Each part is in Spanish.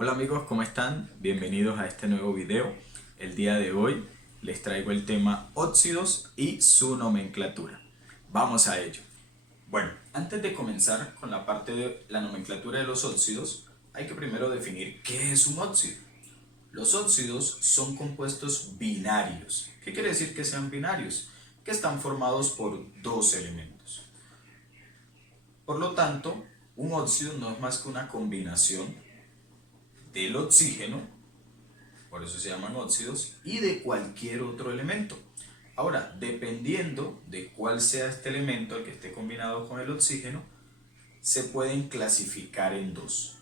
Hola amigos, ¿cómo están? Bienvenidos a este nuevo video. El día de hoy les traigo el tema óxidos y su nomenclatura. Vamos a ello. Bueno, antes de comenzar con la parte de la nomenclatura de los óxidos, hay que primero definir qué es un óxido. Los óxidos son compuestos binarios. ¿Qué quiere decir que sean binarios? Que están formados por dos elementos. Por lo tanto, un óxido no es más que una combinación del oxígeno, por eso se llaman óxidos, y de cualquier otro elemento. Ahora, dependiendo de cuál sea este elemento, el que esté combinado con el oxígeno, se pueden clasificar en dos: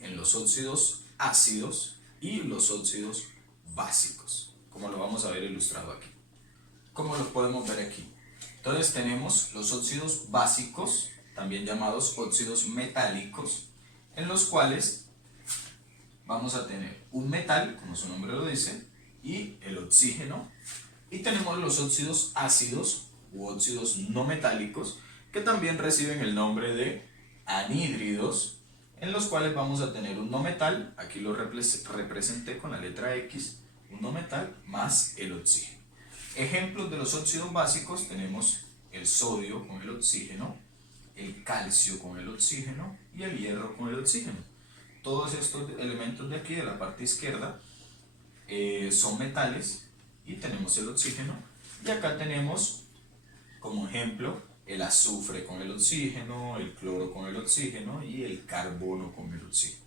en los óxidos ácidos y los óxidos básicos, como lo vamos a ver ilustrado aquí. ¿Cómo lo podemos ver aquí? Entonces tenemos los óxidos básicos, también llamados óxidos metálicos, en los cuales vamos a tener un metal, como su nombre lo dice, y el oxígeno. Y tenemos los óxidos ácidos u óxidos no metálicos, que también reciben el nombre de anhídridos, en los cuales vamos a tener un no metal, aquí lo representé con la letra X, un no metal más el oxígeno. Ejemplos de los óxidos básicos tenemos el sodio con el oxígeno, el calcio con el oxígeno y el hierro con el oxígeno. Todos estos elementos de aquí, de la parte izquierda, son metales y tenemos el oxígeno. Y acá tenemos como ejemplo el azufre con el oxígeno, el cloro con el oxígeno y el carbono con el oxígeno.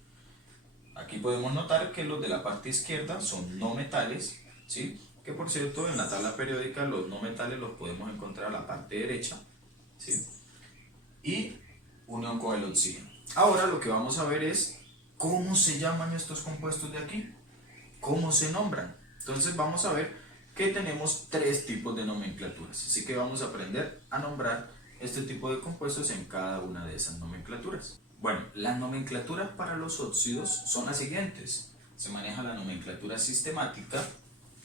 Aquí podemos notar que los de la parte izquierda son no metales, ¿sí? Que por cierto, en la tabla periódica los no metales los podemos encontrar a la parte derecha, ¿sí? Y unión con el oxígeno. Ahora lo que vamos a ver es cómo se llaman estos compuestos de aquí, cómo se nombran. Entonces vamos a ver que tenemos tres tipos de nomenclaturas, así que vamos a aprender a nombrar este tipo de compuestos en cada una de esas nomenclaturas. Bueno, las nomenclaturas para los óxidos son las siguientes. Se maneja la nomenclatura sistemática,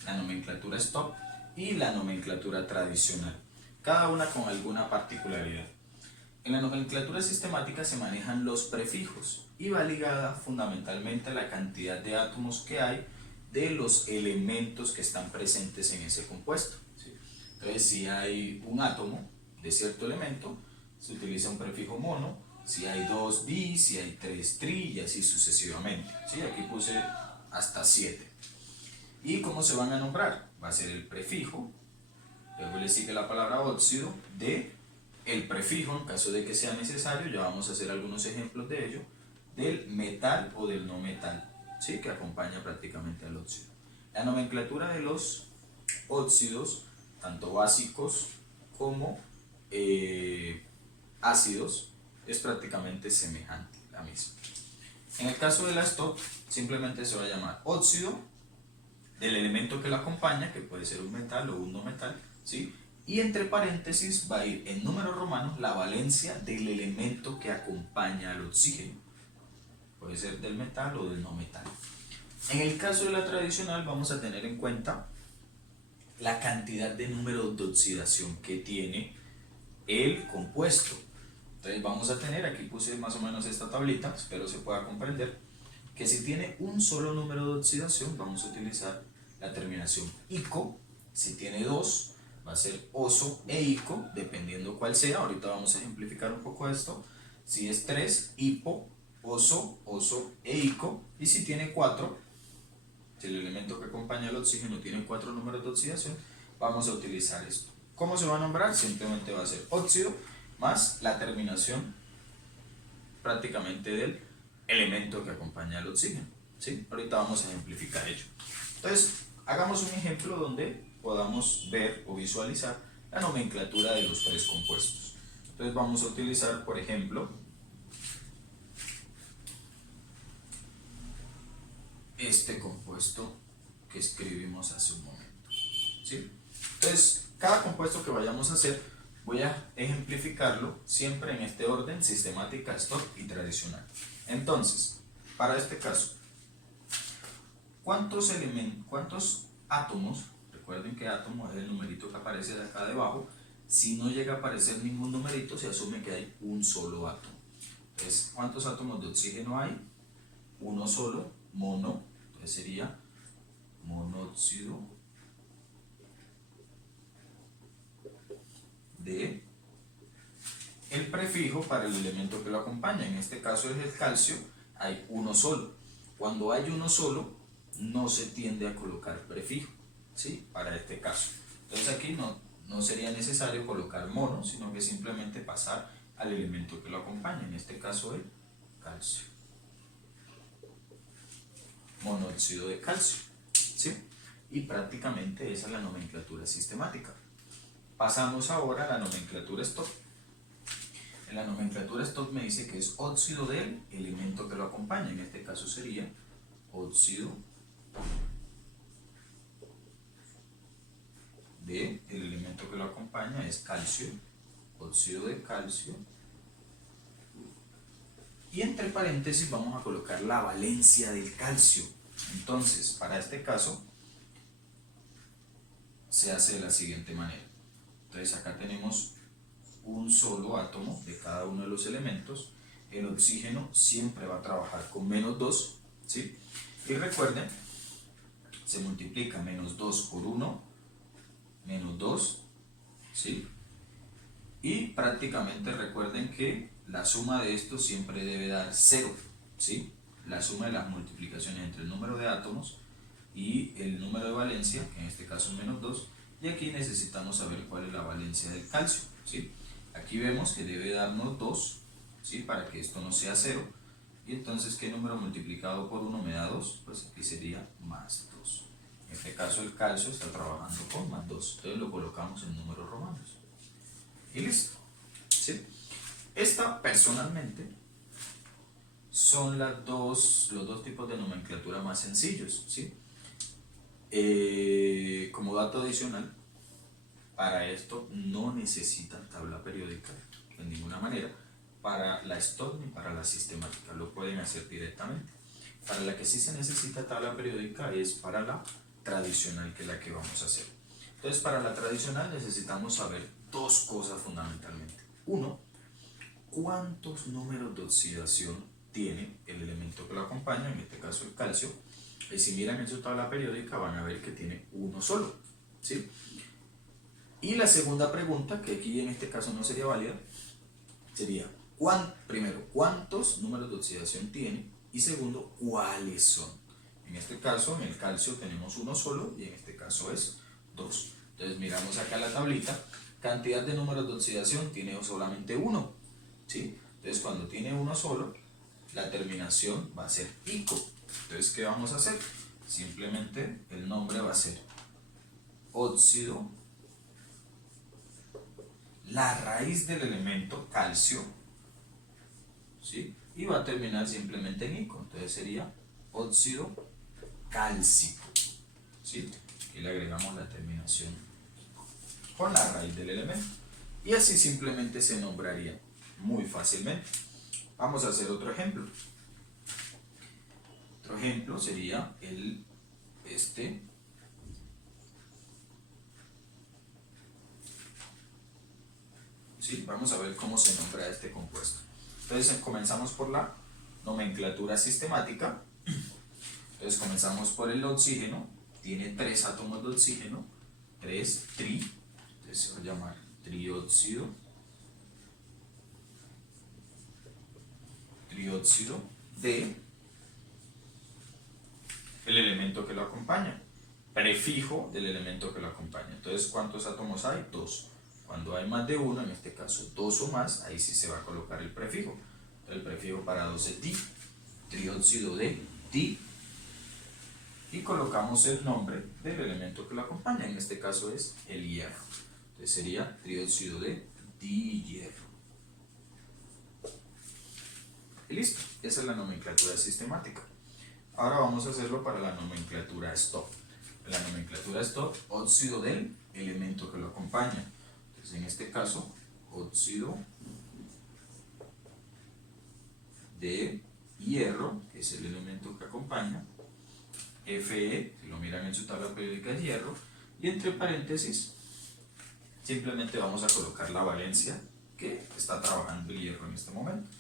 la nomenclatura stop y la nomenclatura tradicional, cada una con alguna particularidad. En la nomenclatura sistemática se manejan los prefijos y va ligada fundamentalmente a la cantidad de átomos que hay de los elementos que están presentes en ese compuesto, ¿sí? Entonces, si hay un átomo de cierto elemento, se utiliza un prefijo mono; si hay dos di, si hay tres tri, y así sucesivamente, ¿sí? Aquí puse hasta 7. ¿Y cómo se van a nombrar? Va a ser el prefijo, luego le sigue la palabra óxido, de el prefijo, en caso de que sea necesario, ya vamos a hacer algunos ejemplos de ello, del metal o del no metal, ¿sí? Que acompaña prácticamente al óxido. La nomenclatura de los óxidos, tanto básicos como ácidos, es prácticamente semejante, la misma. En el caso de la stop, simplemente se va a llamar óxido del elemento que la acompaña, que puede ser un metal o un no metal, ¿sí? Y entre paréntesis va a ir en números romanos la valencia del elemento que acompaña al oxígeno. Puede ser del metal o del no metal. En el caso de la tradicional vamos a tener en cuenta la cantidad de números de oxidación que tiene el compuesto. Entonces vamos a tener, aquí puse más o menos esta tablita, espero se pueda comprender, que si tiene un solo número de oxidación vamos a utilizar la terminación ico. Si tiene dos, va a ser oso e ico, dependiendo cuál sea. Ahorita vamos a ejemplificar un poco esto. Si es 3, hipo, oso, oso e ico. Y si tiene 4, si el elemento que acompaña al oxígeno tiene 4 números de oxidación, vamos a utilizar esto. ¿Cómo se va a nombrar? Simplemente va a ser óxido más la terminación prácticamente del elemento que acompaña al oxígeno, ¿sí? Ahorita vamos a ejemplificar ello. Entonces, hagamos un ejemplo donde podamos ver o visualizar la nomenclatura de los tres compuestos. Entonces vamos a utilizar, por ejemplo, este compuesto que escribimos hace un momento, ¿sí? Entonces, cada compuesto que vayamos a hacer, voy a ejemplificarlo siempre en este orden: sistemática, stop y tradicional. Entonces, para este caso, ¿cuántos átomos? Recuerden que átomo es el numerito que aparece de acá debajo. Si no llega a aparecer ningún numerito, se asume que hay un solo átomo. Entonces, ¿cuántos átomos de oxígeno hay? Uno solo. mono, entonces sería monóxido de el prefijo para el elemento que lo acompaña. En este caso es el calcio, hay uno solo. Cuando hay uno solo, no se tiende a colocar prefijo, ¿sí? Para este caso. Entonces aquí no sería necesario colocar mono, sino que simplemente pasar al elemento que lo acompaña, en este caso el calcio. Monóxido de calcio, ¿sí? Y prácticamente esa es la nomenclatura sistemática. Pasamos ahora a la nomenclatura Stock. En la nomenclatura Stock me dice que es óxido del elemento que lo acompaña, en este caso sería óxido del elemento que lo acompaña, es calcio, óxido de calcio, y entre paréntesis vamos a colocar la valencia del calcio. Entonces, para este caso se hace de la siguiente manera. Entonces acá tenemos un solo átomo de cada uno de los elementos. El oxígeno siempre va a trabajar con -2, ¿sí? Y recuerden, se multiplica -2 por 1, -2, ¿sí? Y prácticamente recuerden que la suma de esto siempre debe dar 0, ¿sí? La suma de las multiplicaciones entre el número de átomos y el número de valencia, que en este caso es -2, y aquí necesitamos saber cuál es la valencia del calcio, ¿sí? Aquí vemos que debe darnos 2, ¿sí? Para que esto no sea 0, y entonces ¿qué número multiplicado por 1 me da 2? Pues aquí sería +2. En este caso el calcio está trabajando con +2, entonces lo colocamos en números romanos. Y listo, ¿sí? Esta personalmente son los dos tipos de nomenclatura más sencillos, ¿sí? Como dato adicional, para esto no necesitan tabla periódica de ninguna manera, para la Stock ni para la sistemática, lo pueden hacer directamente. Para la que sí se necesita tabla periódica es para la tradicional, que es la que vamos a hacer. Entonces, para la tradicional necesitamos saber dos cosas fundamentalmente. Uno, ¿cuántos números de oxidación tiene el elemento que lo acompaña? En este caso el calcio. Y si miran en su tabla periódica van a ver que tiene uno solo, ¿sí? Y la segunda pregunta, que aquí en este caso no sería válida, sería primero, ¿cuántos números de oxidación tiene? Y segundo, ¿cuáles son? En este caso, en el calcio tenemos uno solo y en este caso es 2. Entonces miramos acá la tablita, cantidad de números de oxidación tiene solamente uno, ¿sí? Entonces cuando tiene uno solo, la terminación va a ser ico. Entonces, ¿qué vamos a hacer? Simplemente el nombre va a ser óxido, la raíz del elemento calcio, ¿sí? Y va a terminar simplemente en ico. Entonces sería óxido cálcico, ¿sí? Y le agregamos la terminación con la raíz del elemento. Y así simplemente se nombraría muy fácilmente. Vamos a hacer otro ejemplo. Otro ejemplo sería ¿sí? Vamos a ver cómo se nombra este compuesto. Entonces comenzamos por la nomenclatura sistemática. Entonces comenzamos por el oxígeno. Tiene 3 átomos de oxígeno, 3 tri, entonces se va a llamar trióxido de el elemento que lo acompaña, prefijo del elemento que lo acompaña. Entonces, ¿cuántos átomos hay? 2. Cuando hay más de uno, en este caso 2 o más, ahí sí se va a colocar el prefijo. Entonces, el prefijo para 2 es di, trióxido de di, y colocamos el nombre del elemento que lo acompaña, en este caso es el hierro. Entonces sería trióxido de dihierro. Y listo, esa es la nomenclatura sistemática. Ahora vamos a hacerlo para la nomenclatura Stock. En la nomenclatura Stock, óxido del elemento que lo acompaña. Entonces en este caso, óxido de hierro, que es el elemento que acompaña, Fe, si lo miran en su tabla periódica, es hierro, y entre paréntesis simplemente vamos a colocar la valencia que está trabajando el hierro en este momento.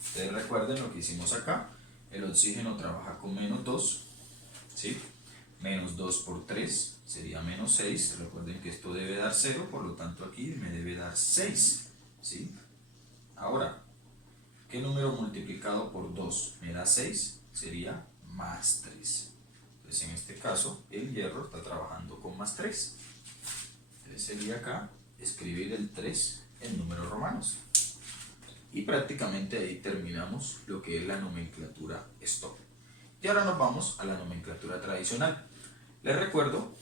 Ustedes recuerden lo que hicimos acá, El oxígeno trabaja con menos 2, ¿sí? Menos 2 por 3 sería menos 6. Recuerden que esto debe dar 0, por lo tanto aquí me debe dar 6, ¿sí? Ahora, ¿qué número multiplicado por 2 me da 6? Sería más 3. Entonces en este caso el hierro está trabajando con más 3. Entonces sería acá escribir el 3 en números romanos. Y prácticamente ahí terminamos lo que es la nomenclatura Stock. Y ahora nos vamos a la nomenclatura tradicional. Les recuerdo,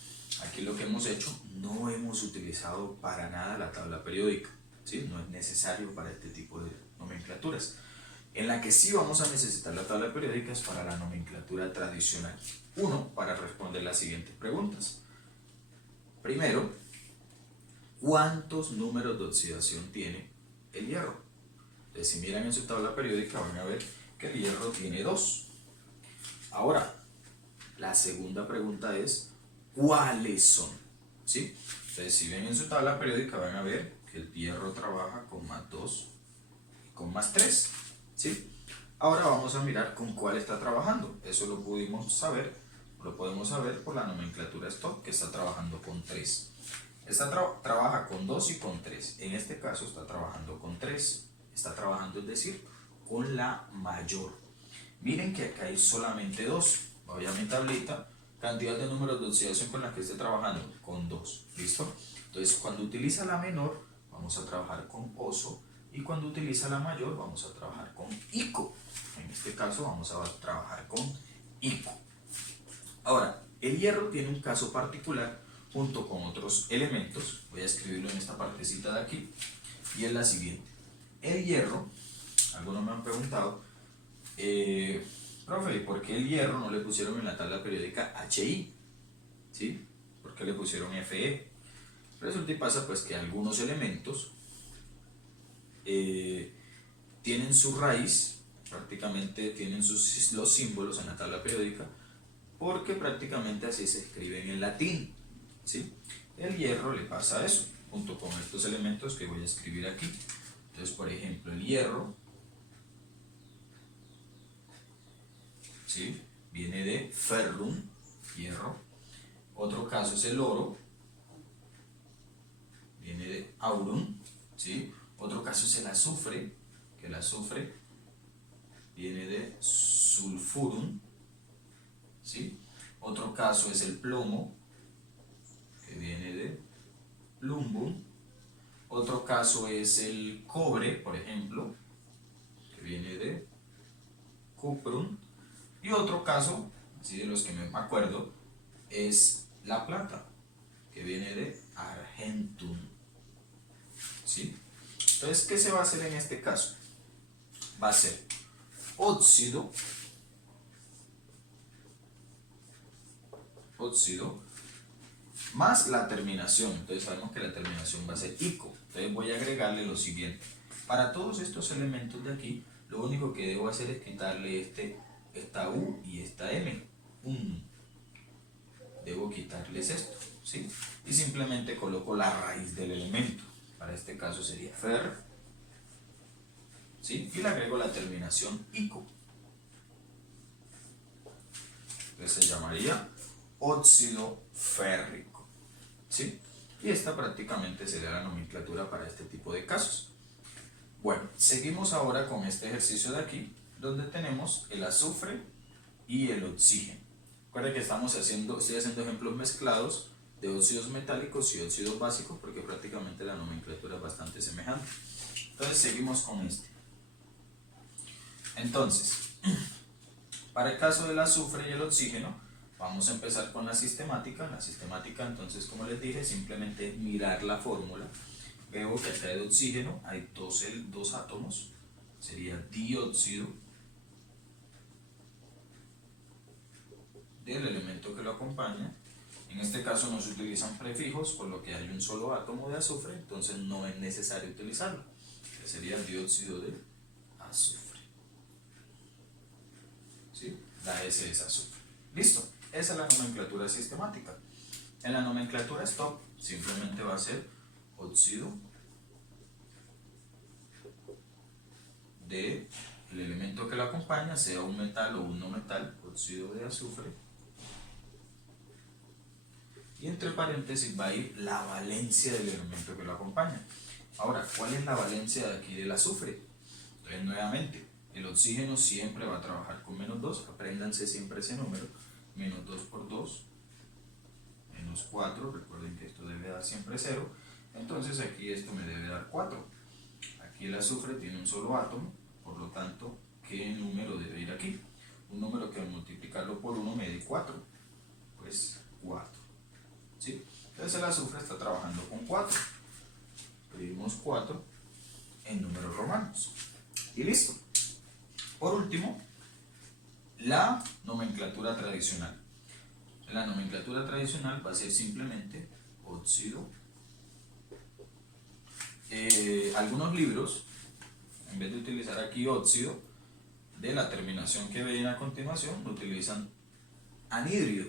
aquí lo que hemos hecho, no hemos utilizado para nada la tabla periódica, ¿sí? No es necesario para este tipo de nomenclaturas. En la que sí vamos a necesitar la tabla periódica es para la nomenclatura tradicional. Uno, para responder las siguientes preguntas. Primero, ¿cuántos números de oxidación tiene el hierro? Entonces, si miran en su tabla periódica van a ver que el hierro tiene 2. Ahora, la segunda pregunta es ¿cuáles son? ¿Sí? Entonces, si ven en su tabla periódica van a ver que el hierro trabaja con más 2 y con más 3. ¿Sí? Ahora vamos a mirar con cuál está trabajando. Eso lo podemos saber por la nomenclatura Stock, que está trabajando con 3. Trabaja con 2 y con 3. En este caso está trabajando con 3. Está trabajando, es decir, con la mayor. Miren que acá hay solamente 2. Voy a mi tablita, cantidad de números de oxidación con la que esté trabajando, con 2. ¿Listo? Entonces, cuando utiliza la menor, vamos a trabajar con oso. Y cuando utiliza la mayor, vamos a trabajar con ico. En este caso, vamos a trabajar con ico. Ahora, el hierro tiene un caso particular junto con otros elementos. Voy a escribirlo en esta partecita de aquí. Y es la siguiente. El hierro, algunos me han preguntado, profe, ¿por qué el hierro no le pusieron en la tabla periódica HI? ¿Sí? ¿Por qué le pusieron Fe? Resulta y pasa pues que algunos elementos tienen su raíz, prácticamente tienen los símbolos en la tabla periódica, porque prácticamente así se escriben en latín, ¿sí? El hierro le pasa eso, junto con estos elementos que voy a escribir aquí. Entonces, por ejemplo, el hierro, ¿sí? Viene de ferrum, hierro. Otro caso es el oro, viene de aurum, ¿sí? Otro caso es el azufre, que el azufre viene de sulfurum, ¿sí? Otro caso es el plomo, que viene de plumbum. Otro caso es el cobre, por ejemplo, que viene de cuprum. Y otro caso, así de los que me acuerdo, es la plata, que viene de argentum. ¿Sí? Entonces, ¿qué se va a hacer en este caso? Va a ser óxido más la terminación. Entonces sabemos que la terminación va a ser ico. Entonces voy a agregarle lo siguiente. Para todos estos elementos de aquí, lo único que debo hacer es quitarle esta U y esta M. Debo quitarles esto, ¿sí? Y simplemente coloco la raíz del elemento. Para este caso sería fer, ¿sí? Y le agrego la terminación ico. Entonces se llamaría óxido férrico, ¿sí? Y esta prácticamente sería la nomenclatura para este tipo de casos. Bueno, seguimos ahora con este ejercicio de aquí, donde tenemos el azufre y el oxígeno. Recuerden que estoy haciendo ejemplos mezclados de óxidos metálicos y óxidos básicos, porque prácticamente la nomenclatura es bastante semejante. Entonces seguimos con este. Entonces, para el caso del azufre y el oxígeno, vamos a empezar con la sistemática. En la sistemática, entonces, como les dije, simplemente mirar la fórmula. Veo que acá de oxígeno hay dos átomos, sería dióxido del elemento que lo acompaña. En este caso no se utilizan prefijos, por lo que hay un solo átomo de azufre, entonces no es necesario utilizarlo, que sería dióxido de azufre. ¿Sí? La S es azufre. Listo, esa es la nomenclatura sistemática. En la nomenclatura stop simplemente va a ser óxido de el elemento que lo acompaña, sea un metal o un no metal, óxido de azufre. Y entre paréntesis va a ir la valencia del elemento que lo acompaña. Ahora, ¿cuál es la valencia de aquí del azufre? Entonces, nuevamente, el oxígeno siempre va a trabajar con -2, apréndanse siempre ese número, -2 por 2, -4, recuerden que esto debe dar siempre 0, entonces aquí esto me debe dar 4. Aquí el azufre tiene un solo átomo, por lo tanto, ¿qué número debe ir aquí? Un número que al multiplicarlo por 1 me dé 4, pues 4. ¿Sí? Entonces el azufre está trabajando con 4. Escribimos 4 en números romanos. Y listo. Por último, la nomenclatura tradicional. La nomenclatura tradicional va a ser simplemente óxido. Algunos libros, en vez de utilizar aquí óxido, de la terminación que ven a continuación, utilizan anhídrido.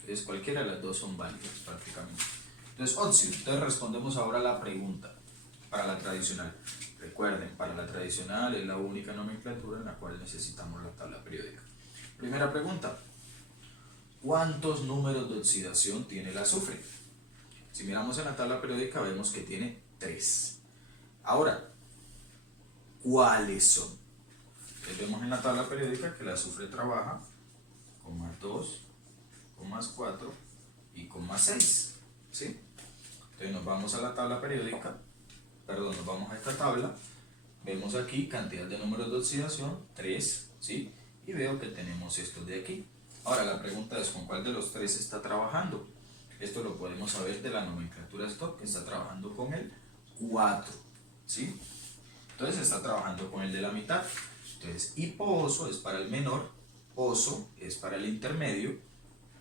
Entonces cualquiera de las dos son válidas prácticamente. Entonces óxido. Entonces respondemos ahora a la pregunta para la tradicional. Recuerden, para la tradicional es la única nomenclatura en la cual necesitamos la tabla periódica. Primera pregunta. ¿Cuántos números de oxidación tiene el azufre? Si miramos en la tabla periódica vemos que tiene 3. Ahora, ¿cuáles son? Entonces vemos en la tabla periódica que el azufre trabaja con +2, con +4 y con +6. ¿Sí? Entonces nos vamos a la tabla periódica, nos vamos a esta tabla, vemos aquí cantidad de números de oxidación, 3, ¿sí? Y veo que tenemos estos de aquí. Ahora la pregunta es, ¿con cuál de los 3 está trabajando? Esto lo podemos saber de la nomenclatura Stock, que está trabajando con el 4, ¿sí? Entonces está trabajando con el de la mitad. Entonces hipo-oso es para el menor, oso es para el intermedio,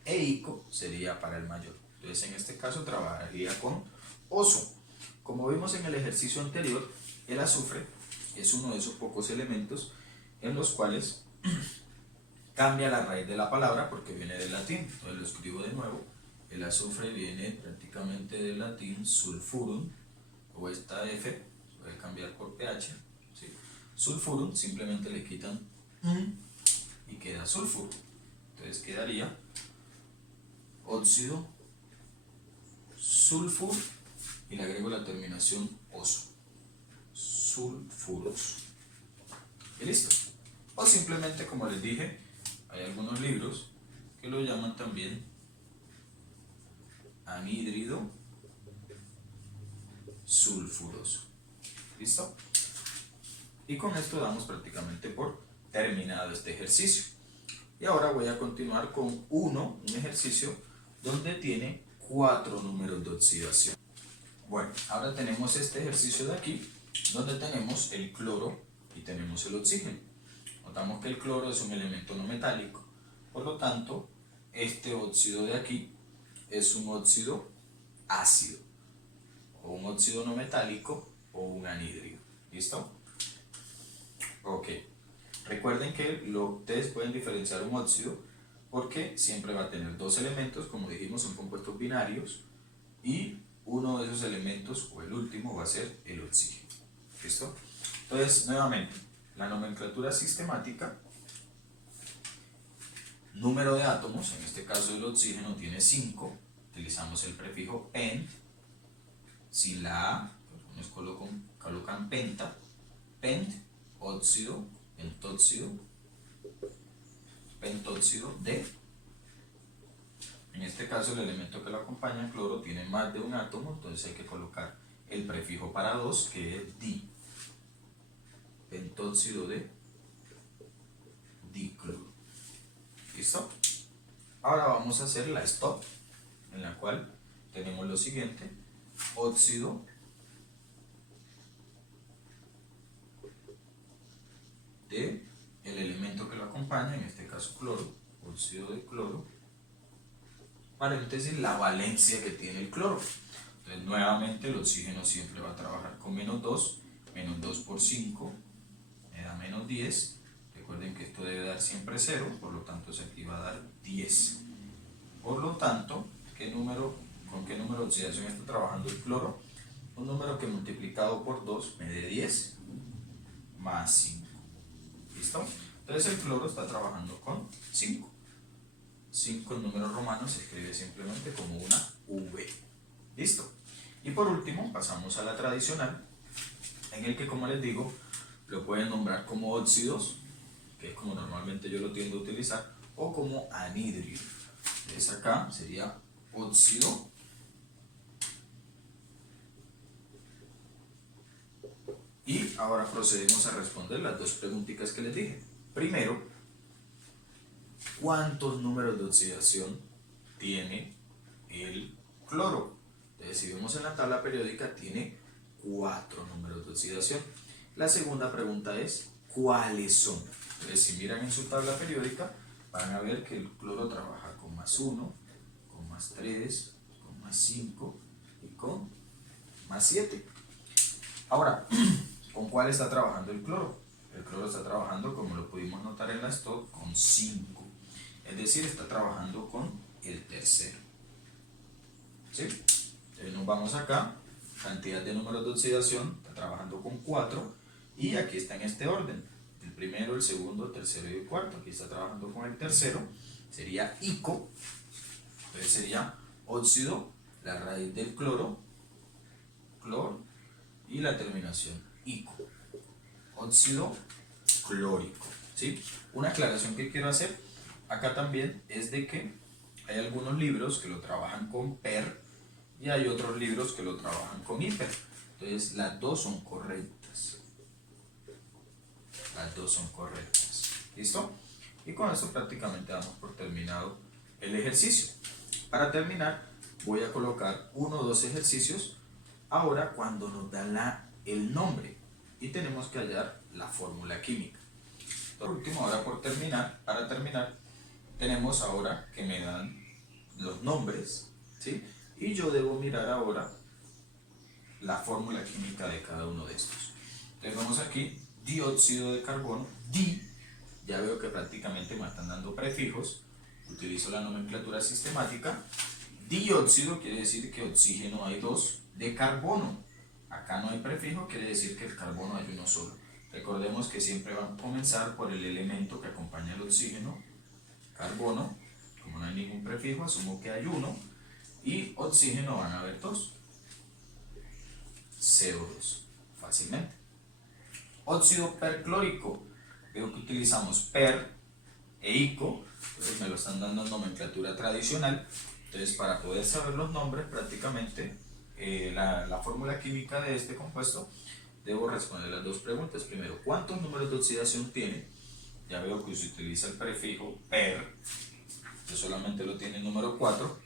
e ico sería para el mayor. Entonces en este caso trabajaría con oso. Como vimos en el ejercicio anterior, el azufre es uno de esos pocos elementos en los cuales cambia la raíz de la palabra porque viene del latín. Entonces lo escribo de nuevo. El azufre viene prácticamente del latín sulfurum, o esta F puede cambiar por pH. ¿Sí? Sulfurum, simplemente le quitan y queda sulfuro. Entonces quedaría óxido sulfur y le agrego la terminación oso, sulfuros. Y listo. O simplemente, como les dije, hay algunos libros que lo llaman también anhídrido sulfuroso. ¿Listo? Y con esto damos prácticamente por terminado este ejercicio. Y ahora voy a continuar con un ejercicio donde tiene 4 números de oxidación. Bueno, ahora tenemos este ejercicio de aquí, donde tenemos el cloro y tenemos el oxígeno. Notamos que el cloro es un elemento no metálico, por lo tanto, este óxido de aquí es un óxido ácido, o un óxido no metálico, o un anhídrido. ¿Listo? Ok. Recuerden que ustedes pueden diferenciar un óxido porque siempre va a tener dos elementos, como dijimos, son compuestos binarios, y uno de esos elementos, o el último, va a ser el oxígeno. ¿Listo? Entonces, nuevamente, la nomenclatura sistemática, número de átomos, en este caso el oxígeno tiene 5, utilizamos el prefijo pent, sin la A, nos colocan penta, pent, óxido, pentóxido de. En este caso el elemento que lo acompaña, el cloro, tiene más de un átomo, entonces hay que colocar el prefijo para 2, que es di. Pentóxido de dicloro. ¿Listo? Ahora vamos a hacer la stop, en la cual tenemos lo siguiente: óxido de el elemento que lo acompaña, en este caso cloro, óxido de cloro, paréntesis, la valencia que tiene el cloro. Entonces nuevamente el oxígeno siempre va a trabajar con -2, -2 por 5 me da -10. Recuerden que esto debe dar siempre 0, por lo tanto aquí va a dar 10. Por lo tanto, ¿con qué número de oxidación está trabajando el cloro? Un número que multiplicado por 2 me dé 10 más 5. ¿Listo? Entonces el cloro está trabajando con 5. 5 en números romanos se escribe simplemente como una V. ¿Listo? Y por último pasamos a la tradicional, en el que, como les digo, lo pueden nombrar como óxidos, que es como normalmente yo lo tiendo a utilizar, o como anhídrido. Entonces acá sería óxido y ahora procedemos a responder las dos preguntitas que les dije. Primero, ¿cuántos números de oxidación tiene el cloro? Entonces, si vemos en la tabla periódica, tiene 4 números de oxidación. La segunda pregunta es, ¿cuáles son? Entonces, si miran en su tabla periódica, van a ver que el cloro trabaja con +1, con +3, con +5 y con +7. Ahora, ¿con cuál está trabajando el cloro? El cloro está trabajando, como lo pudimos notar en la STOD, con 5. Es decir, está trabajando con el tercero. ¿Sí? Entonces nos vamos acá, cantidad de números de oxidación, está trabajando con 4, y aquí está en este orden. El primero, el segundo, el tercero y el cuarto. Aquí está trabajando con el tercero, sería ICO. Entonces sería óxido, la raíz del cloro, clor, y la terminación ICO. Óxido clórico. ¿Sí? Una aclaración que quiero hacer acá también es de que hay algunos libros que lo trabajan con PER y hay otros libros que lo trabajan con hiper. Entonces las dos son correctas. Las dos son correctas. ¿Listo? Y con esto prácticamente damos por terminado el ejercicio. Para terminar voy a colocar uno o dos ejercicios ahora cuando nos dan el nombre y tenemos que hallar la fórmula química. Por último, ahora para terminar, tenemos ahora que me dan los nombres, ¿sí? Y yo debo mirar ahora la fórmula química de cada uno de estos. Entonces vamos aquí, dióxido de carbono, di, ya veo que prácticamente me están dando prefijos, utilizo la nomenclatura sistemática. Dióxido quiere decir que oxígeno hay 2, de carbono, acá no hay prefijo, quiere decir que el carbono hay uno solo. Recordemos que siempre van a comenzar por el elemento que acompaña al oxígeno, carbono, como no hay ningún prefijo, asumo que hay 1, y oxígeno van a haber 2, CO2, fácilmente. Óxido perclórico, veo que utilizamos per e ico, entonces me lo están dando en nomenclatura tradicional. Entonces, para poder saber los nombres, prácticamente la fórmula química de este compuesto, debo responder las dos preguntas. Primero, ¿cuántos números de oxidación tiene? Ya veo que se utiliza el prefijo per, que solamente lo tiene el número 4,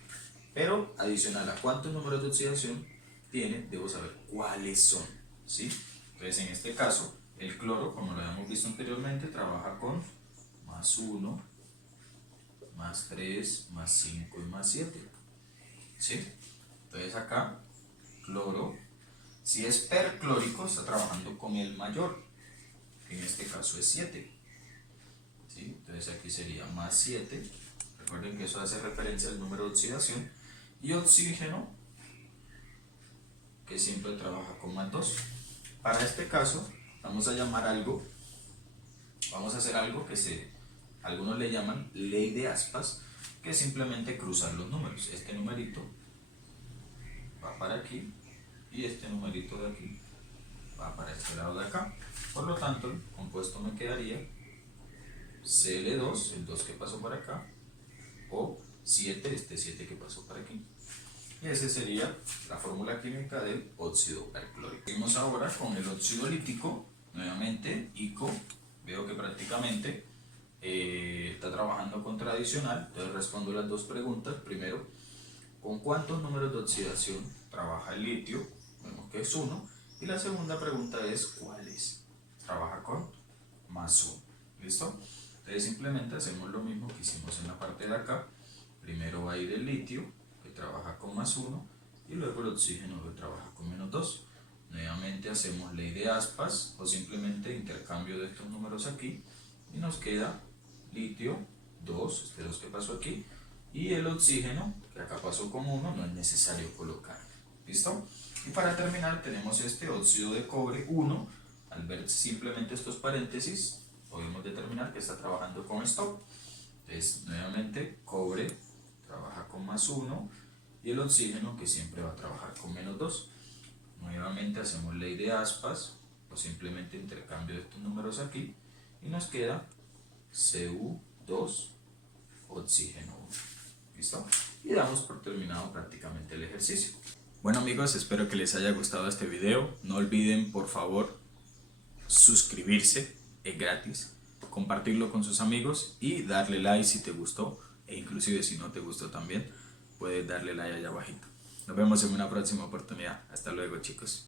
pero adicional a cuántos números de oxidación tiene, debo saber cuáles son, ¿sí? Entonces, en este caso, el cloro, como lo habíamos visto anteriormente, trabaja con +1, +3, +5 y +7, ¿sí? Entonces acá, cloro, si es perclórico, está trabajando con el mayor, que en este caso es 7, ¿sí? Entonces aquí sería +7, recuerden que eso hace referencia al número de oxidación, y oxígeno, que siempre trabaja con +2. Para este caso, vamos a hacer algo que algunos le llaman ley de aspas, que es simplemente cruzar los números. Este numerito va para aquí y este numerito de aquí va para este lado de acá. Por lo tanto, el compuesto me quedaría Cl2, el 2 que pasó para acá, o 7, este 7 que pasó para aquí. Y esa sería la fórmula química del óxido perclórico. Seguimos ahora con el óxido lítico, nuevamente ICO, veo que prácticamente está trabajando con tradicional, entonces respondo las dos preguntas. Primero, ¿con cuántos números de oxidación trabaja el litio? Vemos que es 1. Y la segunda pregunta es, ¿cuáles? Trabaja con +1. ¿Listo? Entonces simplemente hacemos lo mismo que hicimos en la parte de acá. Primero va a ir el litio, que trabaja con +1, y luego el oxígeno, que trabaja con -2. Nuevamente hacemos ley de aspas, o simplemente intercambio de estos números aquí, y nos queda litio 2, este 2 que pasó aquí, y el oxígeno, que acá pasó con 1, no es necesario colocar. ¿Listo? Y para terminar tenemos este óxido de cobre 1, al ver simplemente estos paréntesis, podemos determinar que está trabajando con stop. Entonces, nuevamente, cobre trabaja con +1 y el oxígeno que siempre va a trabajar con -2. Nuevamente hacemos ley de aspas o simplemente intercambio de estos números aquí y nos queda Cu2 oxígeno 1. ¿Listo? Y damos por terminado prácticamente el ejercicio. Bueno amigos, espero que les haya gustado este video. No olviden por favor suscribirse, es gratis, compartirlo con sus amigos y darle like si te gustó, e inclusive si no te gustó también puedes darle like allá abajito. Nos vemos en una próxima oportunidad. Hasta luego chicos.